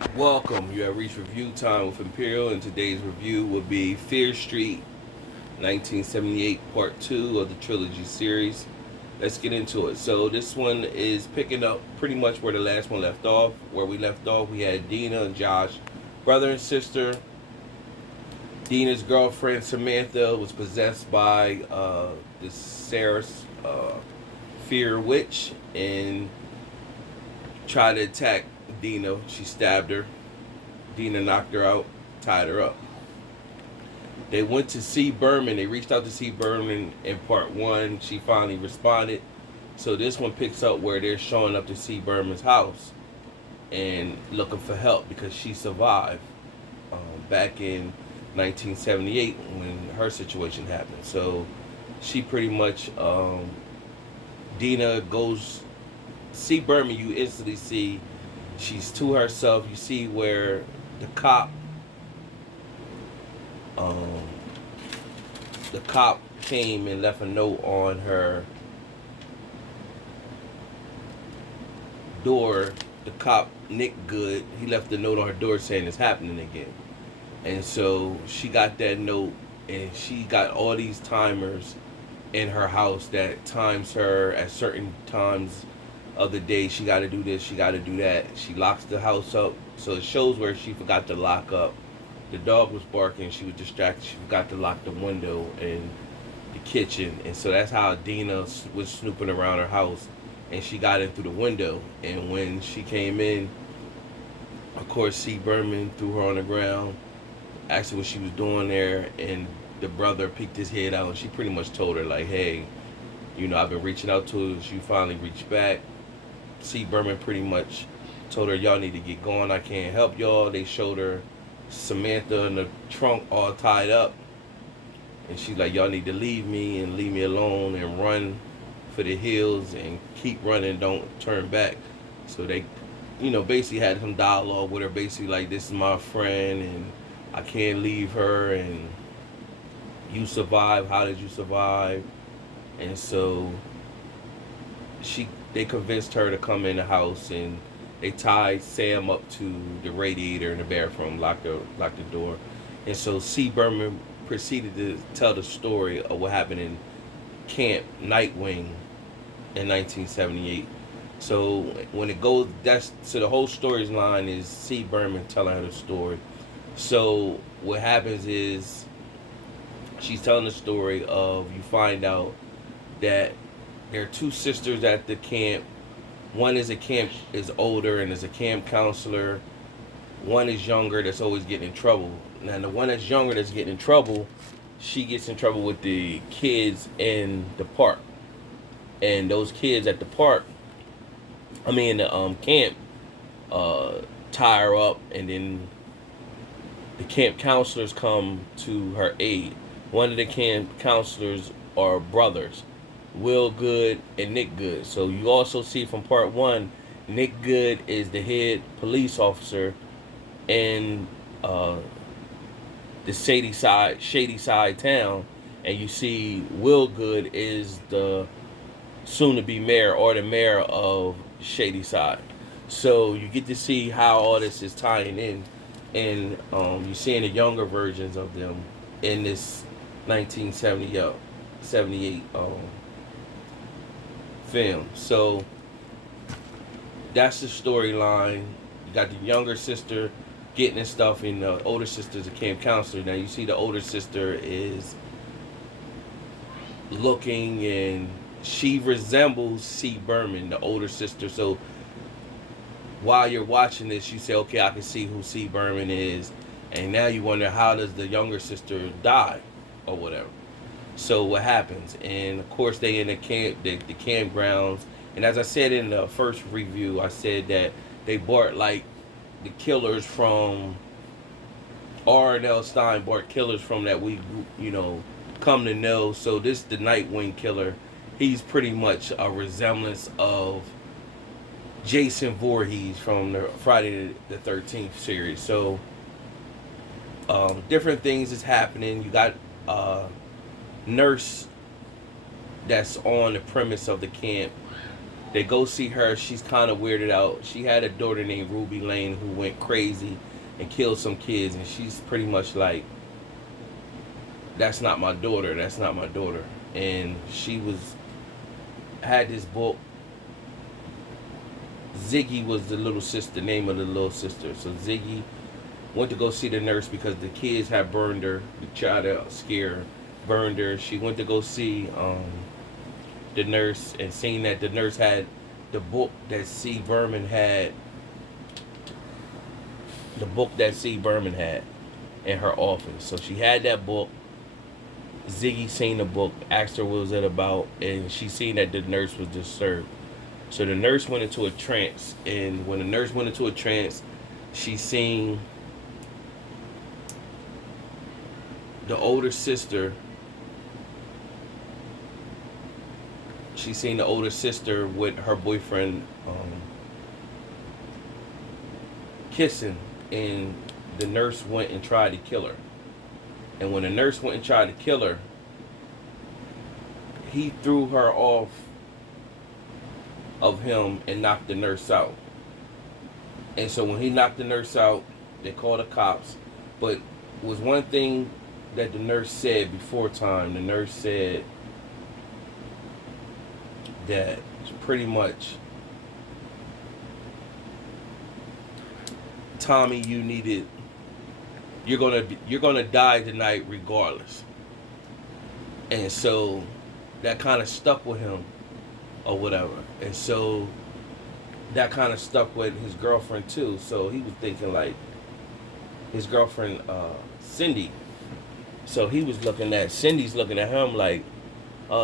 Welcome. You have reached review time with Imperial, and today's review will be Fear Street 1978 Part 2 of the trilogy series. Let's get into it. So, this one is picking up pretty much where the last one left off. Where we left off, we had Deena and Josh, brother and sister. Deena's girlfriend Samantha was possessed by this Sarah's fear witch and tried to attack Deena. She stabbed her. Deena knocked her out, tied her up. They went to see Berman. They reached out to see Berman in part one. She finally responded. So this one picks up where they're showing up to see Berman's house and looking for help because she survived back in 1978 when her situation happened. So she pretty much, Deena goes see Berman. You instantly see she's to herself. You see where the cop, um, the cop came and left a note on her door. The cop Nick Good, he left a note on her door saying it's happening again. And so she got that note, and she got all these timers in her house that times her at certain times of the day. She got to do this, she got to do that. She locks the house up, so it shows where she forgot to lock up. The dog was barking, she was distracted, she forgot to lock the window and the kitchen, and so that's how Deena was snooping around her house, and she got in through the window. And when she came in, of course, C. Berman threw her on the ground, asked her what she was doing there, and the brother peeked his head out, and she pretty much told her like, "Hey, I've been reaching out to her. She finally reached back." C. Berman pretty much told her, "Y'all need to get going. I can't help y'all." They showed her Samantha in the trunk all tied up, and she's like, "Y'all need to leave me and leave me alone and run for the hills and keep running. Don't turn back." So they, basically had some dialogue with her, basically like, "This is my friend, and I can't leave her, and you survived. How did you survive?" And so they convinced her to come in the house, and they tied Sam up to the radiator in the bathroom, locked the door. And so C. Berman proceeded to tell the story of what happened in Camp Nightwing in 1978. So when it goes, the whole storyline is C. Berman telling her the story. So what happens is she's telling the story of, you find out that there are two sisters at the camp. One is older and is a camp counselor. One is younger that's always getting in trouble. Now the one that's younger that's getting in trouble, she gets in trouble with the kids in the park. And those kids at the park, the camp, tie her up, and then the camp counselors come to her aid. One of the camp counselors are brothers, Will Good and Nick Good. So you also see from part one, Nick Good is the head police officer in the Shadyside town, and you see Will Good is the soon-to-be mayor, or the mayor of Shadyside. So you get to see how all this is tying in, and you're seeing the younger versions of them in this 1978 film. So that's the storyline. You got the younger sister getting and stuff, and the older sister's a camp counselor. Now you see the older sister is looking, and she resembles C. Berman, the older sister. So while you're watching this, you say, okay, I can see who C. Berman is, and now you wonder, how does the younger sister die or whatever. So what happens? And of course they in the campgrounds, and as I said in the first review, I said that they bought like the killers from R&L Stein, bought killers from that we come to know. So this the Nightwing killer. He's pretty much a resemblance of Jason Voorhees from the Friday the 13th series. So different things is happening. You got nurse that's on the premise of the camp They go see her. She's kind of weirded out. She had a daughter named Ruby Lane who went crazy and killed some kids, and she's pretty much like, "That's not my daughter. That's not my daughter." And she had this book. Ziggy was the little sister, name of the little sister. So Ziggy went to go see the nurse because the kids had burned her. The child out scare her, burned her. She went to go see the nurse and seen that the nurse had the book that Berman had. The book that Berman had in her office. So she had that book. Ziggy seen the book, asked her what was it about, and she seen that the nurse was disturbed. So the nurse went into a trance, and when the nurse went into a trance, she seen the older sister. She seen the older sister with her boyfriend kissing, and the nurse went and tried to kill her. And when the nurse went and tried to kill her, he threw her off of him and knocked the nurse out. And so when he knocked the nurse out, they called the cops. But was one thing that the nurse said before time. The nurse said that pretty much, "Tommy, you're gonna die tonight regardless." And so that kind of stuck with him or whatever. And so that kind of stuck with his girlfriend too. So he was thinking like his girlfriend Cindy. So he was looking at Cindy's looking at him like,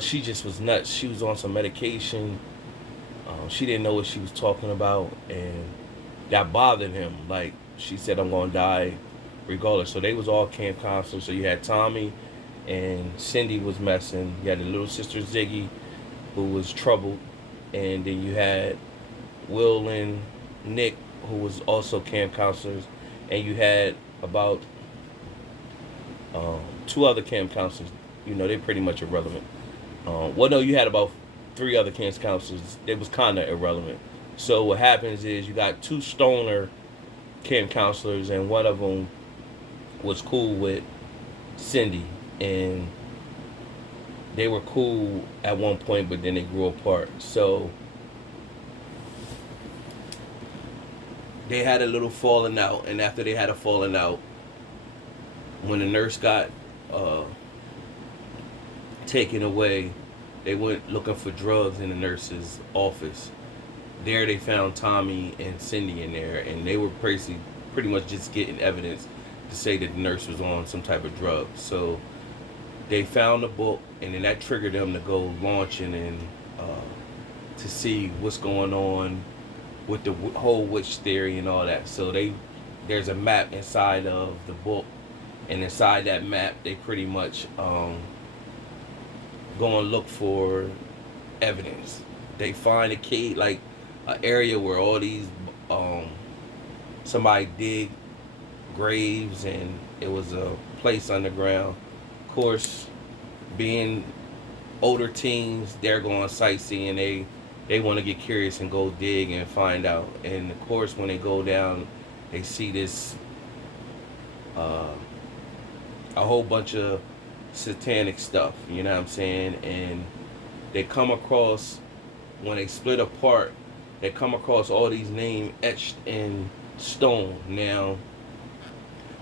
she just was nuts. She was on some medication. She didn't know what she was talking about, and that bothered him. Like she said, "I'm gonna die regardless." So they was all camp counselors. So you had Tommy and Cindy was messing. You had the little sister Ziggy, who was troubled, and then you had Will and Nick, who was also camp counselors, and you had about 2 other camp counselors. You know, they're pretty much irrelevant. Well, no, you had about 3 other camp counselors. It was kind of irrelevant. So what happens is you got 2 stoner camp counselors, and one of them was cool with Cindy, and they were cool at one point, but then they grew apart. So they had a little falling out, and after they had a falling out, when the nurse got taken away, they went looking for drugs in the nurse's office. There they found Tommy and Cindy in there, and they were pretty much just getting evidence to say that the nurse was on some type of drug. So they found the book, and then that triggered them to go launching and to see what's going on with the whole witch theory and all that. So there's a map inside of the book, and inside that map they pretty much go and look for evidence. They find a key, like an area where all these somebody dig graves, and it was a place underground. Of course, being older teens, they're going sightseeing. They want to get curious and go dig and find out. And of course, when they go down, they see this a whole bunch of satanic stuff, you know what I'm saying? And they come across, when they split apart, they come across all these names etched in stone. Now,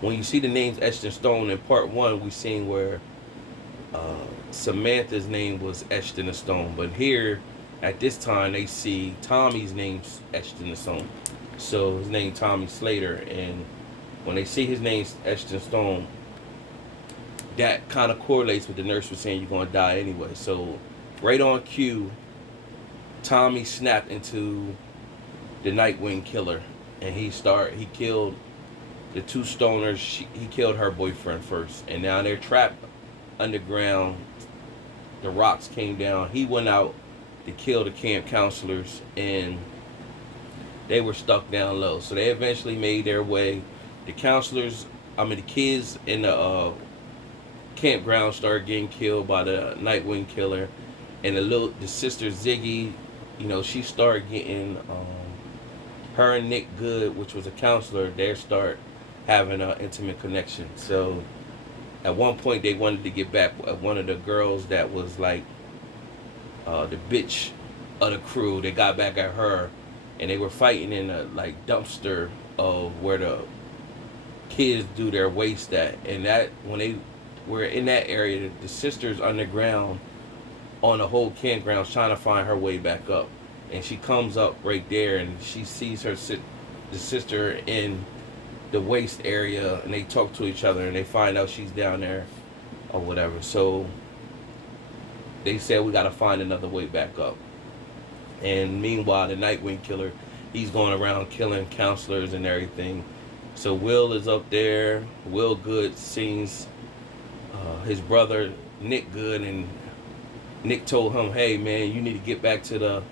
when you see the names etched in stone, in part 1, we seen where Samantha's name was etched in the stone. But here, at this time, they see Tommy's name etched in the stone. So his name Tommy Slater, and when they see his name etched in stone, that kind of correlates with the nurse was saying you're going to die anyway. So right on cue, Tommy snapped into the Nightwing killer, and he killed the 2 stoners. He killed her boyfriend first, and now they're trapped underground. The rocks came down. He went out to kill the camp counselors, and they were stuck down low. So they eventually made their way. The kids in the campground started getting killed by the Nightwing killer, and the sister Ziggy she started getting her and Nick Good, which was a counselor, they start having an intimate connection. So at one point they wanted to get back at one of the girls that was like the bitch of the crew. They got back at her, and they were fighting in a like dumpster of where the kids do their waste at. And that when they were in that area, the sisters underground on the whole campground trying to find her way back up. And she comes up right there, and she sees the sister in the waste area, and they talk to each other, and they find out she's down there or whatever. So they said we got to find another way back up. And meanwhile, the Nightwing Killer, he's going around killing counselors and everything. So Will is up there. Will Good sees his brother Nick Good, and Nick told him, "Hey man, you need to get back to the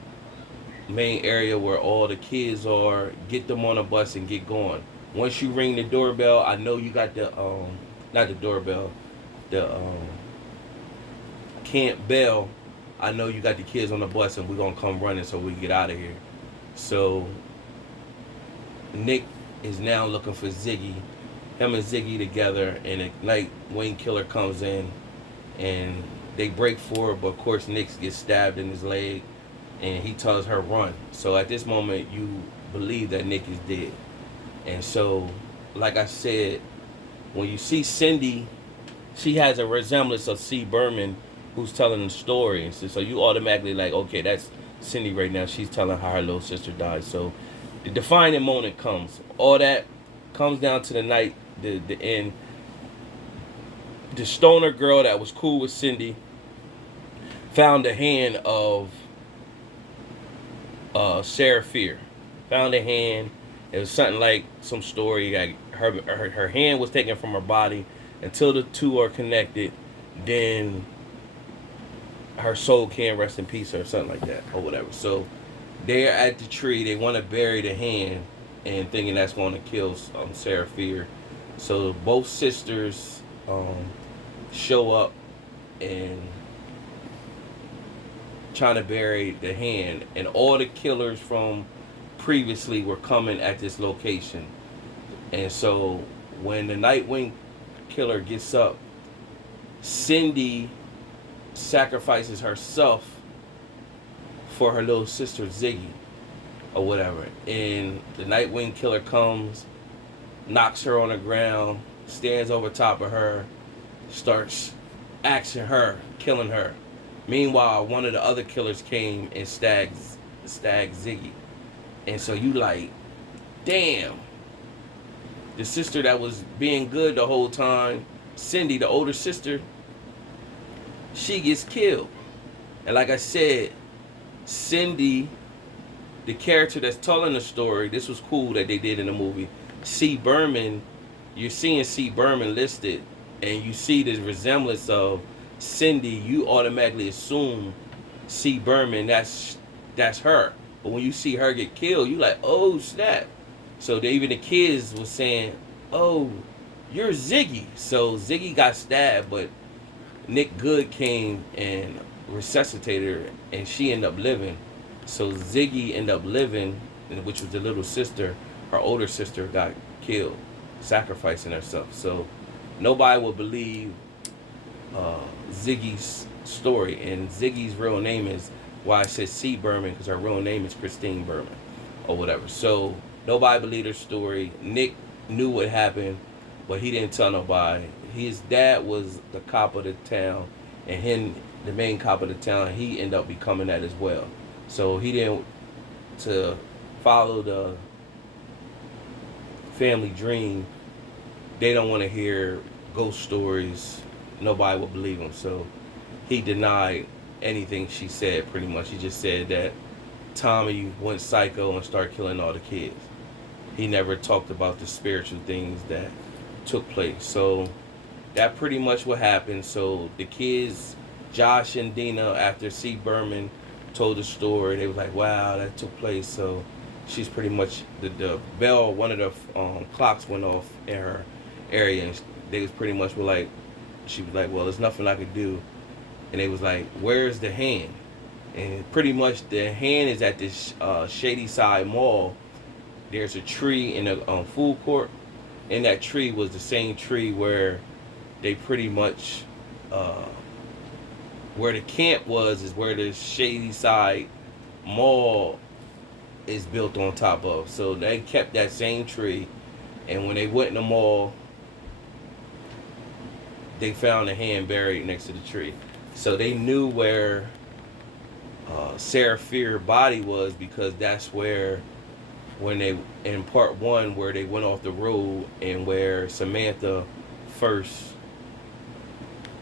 main area where all the kids are. Get them on a bus and get going. Once you ring the doorbell, I know you got the not the doorbell, the camp bell. I know you got the kids on the bus, and we're gonna come running so we can get out of here." So Nick is now looking for Ziggy. Him and Ziggy together, and a Nightwing Killer comes in, and they break for it, but of course Nick gets stabbed in his leg, and he tells her run. So at this moment, you believe that Nick is dead. And so, like I said, when you see Cindy, she has a resemblance of C. Berman, who's telling the story. And so you automatically like, okay, that's Cindy right now. She's telling how her little sister died. So the defining moment comes. All that comes down to the night, the end. The stoner girl that was cool with Cindy found the hand of Sarah Fear. Found a hand. It was something like some story. Like her hand was taken from her body. Until the two are connected, then her soul can rest in peace or something like that or whatever. So they're at the tree. They want to bury the hand, and thinking that's going to kill Sarah Fear. So both sisters show up and trying to bury the hand, and all the killers from previously were coming at this location. And so when the Nightwing Killer gets up, Cindy sacrifices herself for her little sister Ziggy or whatever, and the Nightwing Killer comes, knocks her on the ground, stands over top of her, starts axing her, killing her. Meanwhile, one of the other killers came and stagged Ziggy. And so you like, damn. The sister that was being good the whole time, Cindy, the older sister, she gets killed. And like I said, Cindy, the character that's telling the story, this was cool that they did in the movie. C. Berman, you're seeing C. Berman listed, and you see this resemblance of Cindy, you automatically assume C. Berman, that's her. But when you see her get killed, you like, oh snap. So even the kids was saying, oh, you're Ziggy. So Ziggy got stabbed, but Nick Good came and resuscitated her, and she ended up living. So Ziggy ended up living, which was the little sister. Her older sister got killed, sacrificing herself. So nobody will believe Ziggy's story, and Ziggy's real name is why I said C. Berman, because her real name is Christine Berman or whatever. So nobody believed her story. Nick knew what happened, but he didn't tell nobody. His dad was the cop of the town, and him, the main cop of the town, he ended up becoming that as well. So he didn't, to follow the family dream, they don't want to hear ghost stories. Nobody will believe him. So he denied anything she said, pretty much. He just said that Tommy went psycho and started killing all the kids. He never talked about the spiritual things that took place. So that pretty much what happened. So the kids, Josh and Deena, after C. Berman told the story, they was like, wow, that took place. So she's pretty much, the bell, one of the clocks went off in her area, and they was pretty much were like, she was like, well, there's nothing I could do. And they was like, where's the hand? And pretty much the hand is at this Shadyside Mall. There's a tree in a food court, and that tree was the same tree where they pretty much where the camp was is where the Shadyside Mall is built on top of. So they kept that same tree, and when they went in the mall, they found a hand buried next to the tree. So they knew where Sarah Fear's body was, because that's where, when they, in part one, where they went off the road and where Samantha first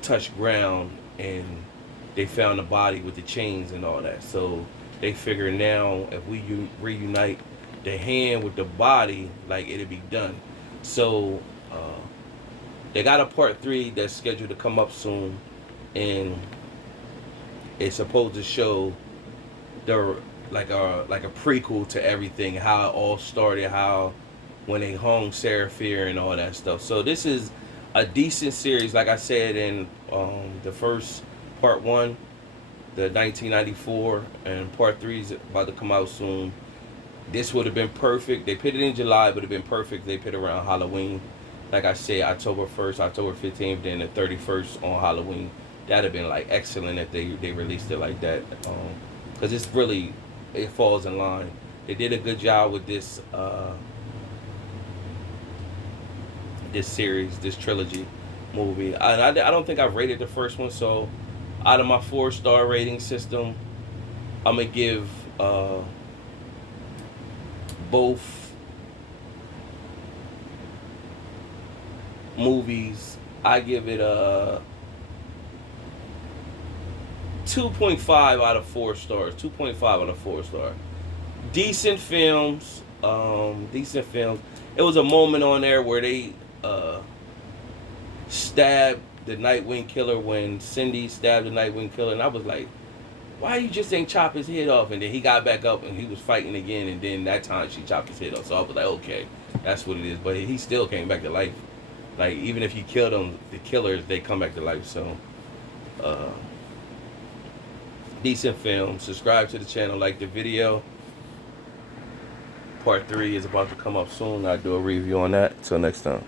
touched ground and they found the body with the chains and all that. So they figure now if we reunite the hand with the body, like, it'll be done. So they got a part 3 that's scheduled to come up soon, and it's supposed to show the like a prequel to everything, how it all started, how when they hung Sarah Fear and all that stuff. So this is a decent series, like I said in the first part 1, the 1994, and part 3 is about to come out soon. This would have been perfect. They put it in July, but it'd been perfect. They put it around Halloween. Like I said, October 1st, October 15th, then the 31st on Halloween. That'd have been like excellent if they released it like that. Because it's really, it falls in line. They did a good job with this this series, this trilogy movie. I don't think I've rated the first one, so out of my 4-star rating system, I'm gonna give both movies, I give it a 2.5 out of 4 stars. 2.5 out of 4 stars. Decent films. Decent films. It was a moment on there where they stabbed the Nightwing Killer, when Cindy stabbed the Nightwing Killer, and I was like, why you just ain't chop his head off? And then he got back up and he was fighting again, and then that time she chopped his head off. So I was like, okay, that's what it is. But he still came back to life. Like, even if you kill them, the killers, they come back to life. So decent film. Subscribe to the channel, like the video. Part 3 is about to come up soon. I'll do a review on that. Till next time.